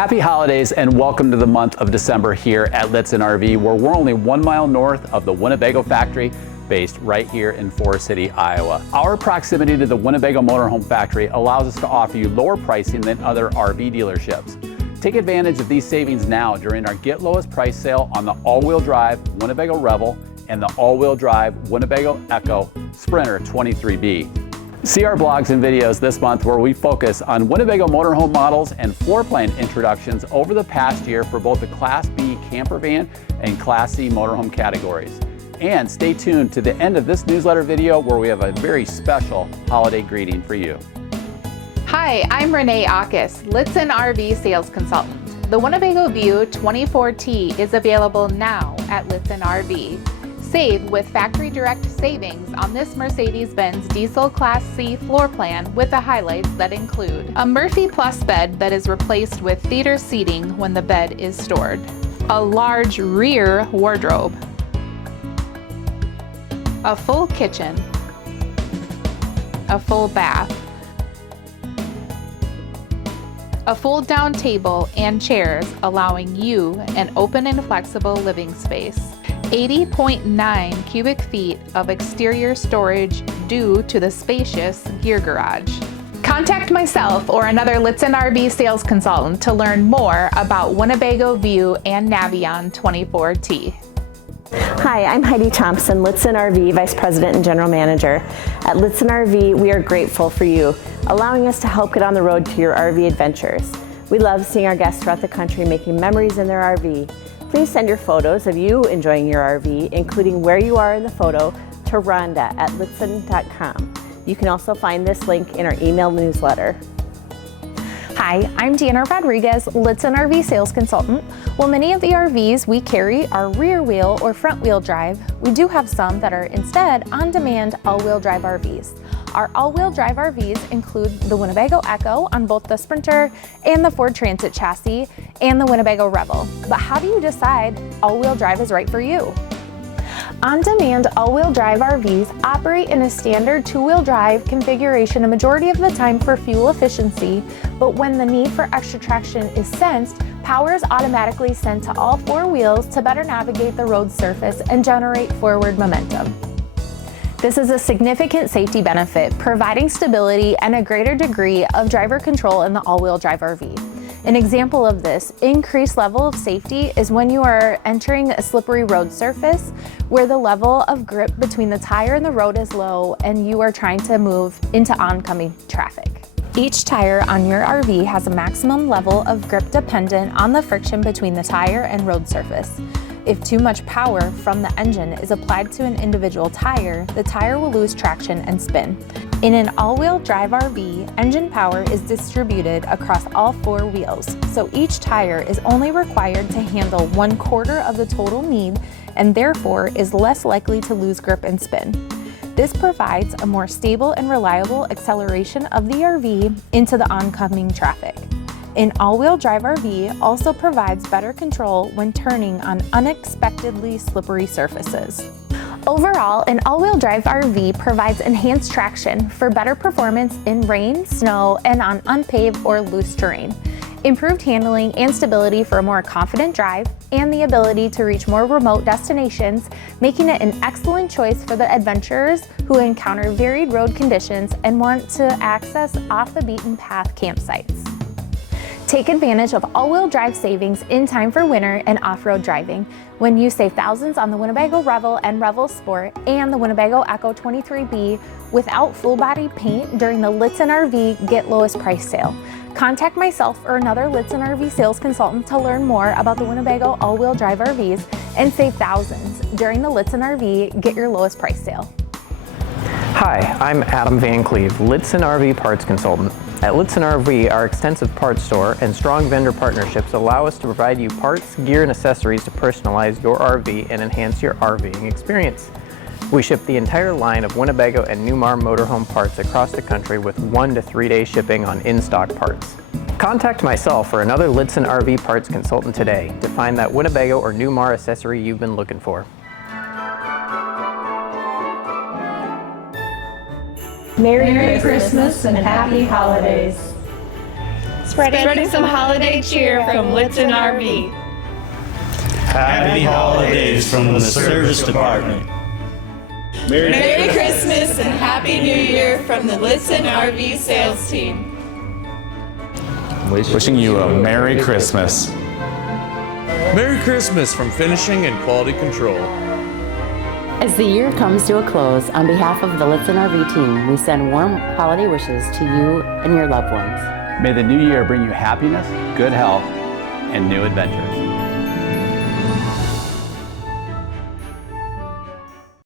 Happy holidays and welcome to the month of December here at Lichtsinn RV, where we're only 1 mile north of the Winnebago Factory, based right here in Forest City, Iowa. Our proximity to the Winnebago Motorhome Factory allows us to offer you lower pricing than other RV dealerships. Take advantage of these savings now during our Get Lowest Price sale on the all-wheel drive Winnebago Revel and the all-wheel drive Winnebago Echo Sprinter 23B. See our blogs and videos this month where we focus on Winnebago motorhome models and floor plan introductions over the past year for both the Class B camper van and Class C motorhome categories. And stay tuned to the end of this newsletter video where we have a very special holiday greeting for you. Hi, I'm Renee Akis, Lichtsinn RV Sales Consultant. The Winnebago View 24T is available now at Lichtsinn RV. Save with factory direct savings on this Mercedes-Benz diesel Class C floor plan with the highlights that include a Murphy Plus bed that is replaced with theater seating when the bed is stored, a large rear wardrobe, a full kitchen, a full bath, a fold-down table and chairs allowing you an open and flexible living space, 80.9 cubic feet of exterior storage due to the spacious gear garage. Contact myself or another Lichtsinn RV sales consultant to learn more about Winnebago View and Navion 24T. Hi, I'm Heidi Thompson, Lichtsinn RV Vice President and General Manager. At Lichtsinn RV, we are grateful for you, allowing us to help get on the road to your RV adventures. We love seeing our guests throughout the country making memories in their RV. Please send your photos of you enjoying your RV, including where you are in the photo, to Rhonda@Lichtsinn.com. You can also find this link in our email newsletter. Hi, I'm Deanna Rodriguez, Lichtsinn RV Sales Consultant. While many of the RVs we carry are rear wheel or front wheel drive, we do have some that are instead on-demand all-wheel drive RVs. Our all-wheel drive RVs include the Winnebago Echo on both the Sprinter and the Ford Transit chassis and the Winnebago Revel. But how do you decide all-wheel drive is right for you? On-demand all-wheel drive RVs operate in a standard two-wheel drive configuration a majority of the time for fuel efficiency, but when the need for extra traction is sensed, power is automatically sent to all four wheels to better navigate the road surface and generate forward momentum. This is a significant safety benefit, providing stability and a greater degree of driver control in the all-wheel drive RV. An example of this increased level of safety is when you are entering a slippery road surface where the level of grip between the tire and the road is low and you are trying to move into oncoming traffic. Each tire on your RV has a maximum level of grip dependent on the friction between the tire and road surface. If too much power from the engine is applied to an individual tire, the tire will lose traction and spin. In an all-wheel drive RV, engine power is distributed across all four wheels, so each tire is only required to handle 1/4 of the total need and therefore is less likely to lose grip and spin. This provides a more stable and reliable acceleration of the RV into the oncoming traffic. An all-wheel drive RV also provides better control when turning on unexpectedly slippery surfaces. Overall, an all-wheel drive RV provides enhanced traction for better performance in rain, snow, and on unpaved or loose terrain, improved handling and stability for a more confident drive, and the ability to reach more remote destinations, making it an excellent choice for the adventurers who encounter varied road conditions and want to access off-the-beaten-path campsites. Take advantage of all-wheel drive savings in time for winter and off-road driving when you save thousands on the Winnebago Revel and Revel Sport and the Winnebago Echo 23B without full-body paint during the Lichtsinn RV Get Lowest Price sale. Contact myself or another Lichtsinn RV sales consultant to learn more about the Winnebago all-wheel drive RVs and save thousands during the Lichtsinn RV Get Your Lowest Price sale. Hi, I'm Adam Van Cleve, Lichtsinn RV Parts Consultant. At Lichtsinn RV, our extensive parts store and strong vendor partnerships allow us to provide you parts, gear, and accessories to personalize your RV and enhance your RVing experience. We ship the entire line of Winnebago and Newmar motorhome parts across the country with 1 to 3 day shipping on in-stock parts. Contact myself or another Lichtsinn RV Parts Consultant today to find that Winnebago or Newmar accessory you've been looking for. Merry Christmas and Happy Holidays. Spreading some holiday cheer from Lichtsinn RV. Happy holidays from the Service Department. Merry Christmas and Happy New Year from the Lichtsinn RV sales team. Wishing you a Merry Christmas. Merry Christmas from Finishing and Quality Control. As the year comes to a close, on behalf of the Lichtsinn RV team, we send warm holiday wishes to you and your loved ones. May the new year bring you happiness, good health, and new adventures.